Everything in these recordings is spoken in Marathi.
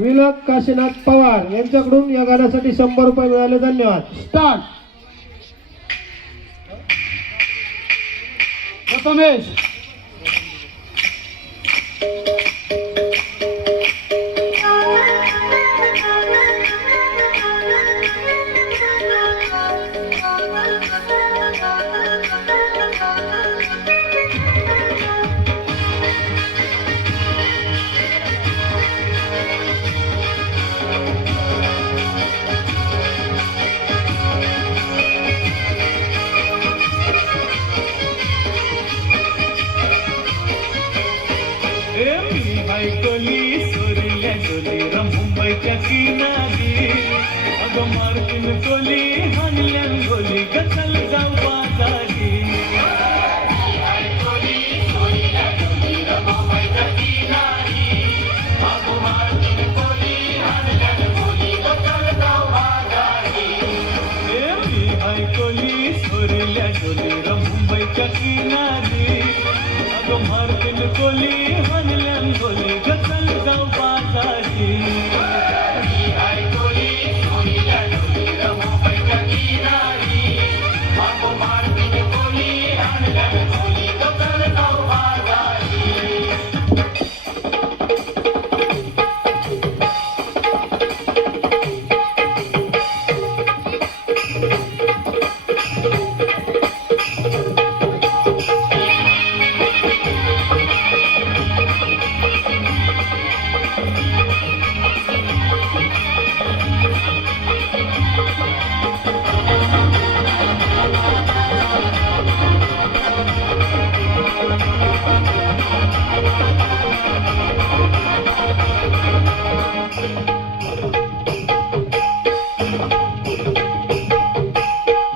विनायक काशीनाथ पवार यांच्याकडून या गाण्यासाठी 100 रुपये मिळाले. धन्यवाद. स्टार्ट. प्रथमेश. ऐकली सोरल्या डोली मुंबईच्या किनारी अगं मार्किन कोली हनल्यान गोली गचल जाऊ बाजारी. ऐकली सोरल्या डोली मुंबईच्या किनारी अगं मार्किन कोली हनल्यान गोली गचल जाऊ बाजारी.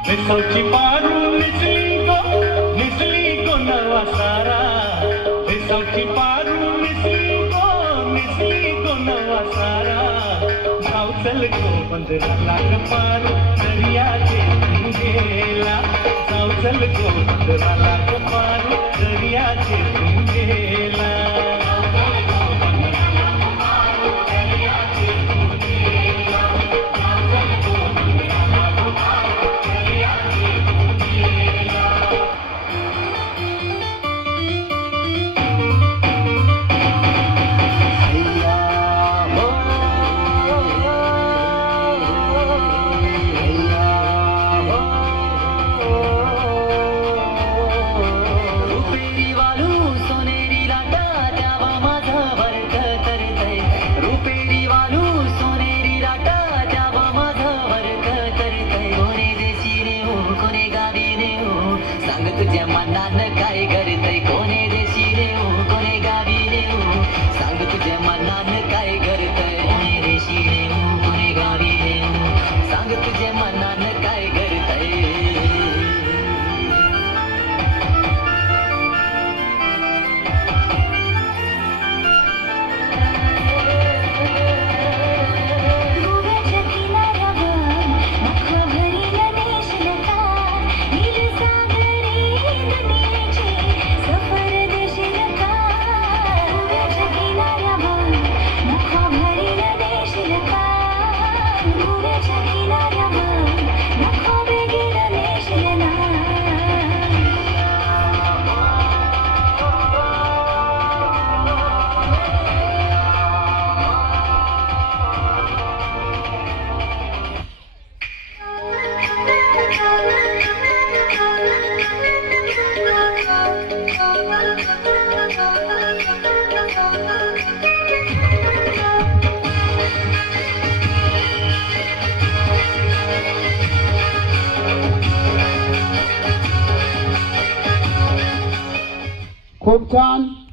बेसावची पारू निसली गो नवा सारा. बेसावची पारू निसली गो नवा सारा. गाव चल गो 15 लाख पारू दर्याचे गेला. गाव चल गो 15 लाख पारू दर्याचे गेला. तुझ्या मनानं काय करतय कोणे देशी रे हो कोणे गावी रे हो. सांग तुझ्या मनानं काय करतय कोणे देशी रे हो कोणे गावी रे हो. सांग तुझ्या मनानं काय करतय. खूप छान.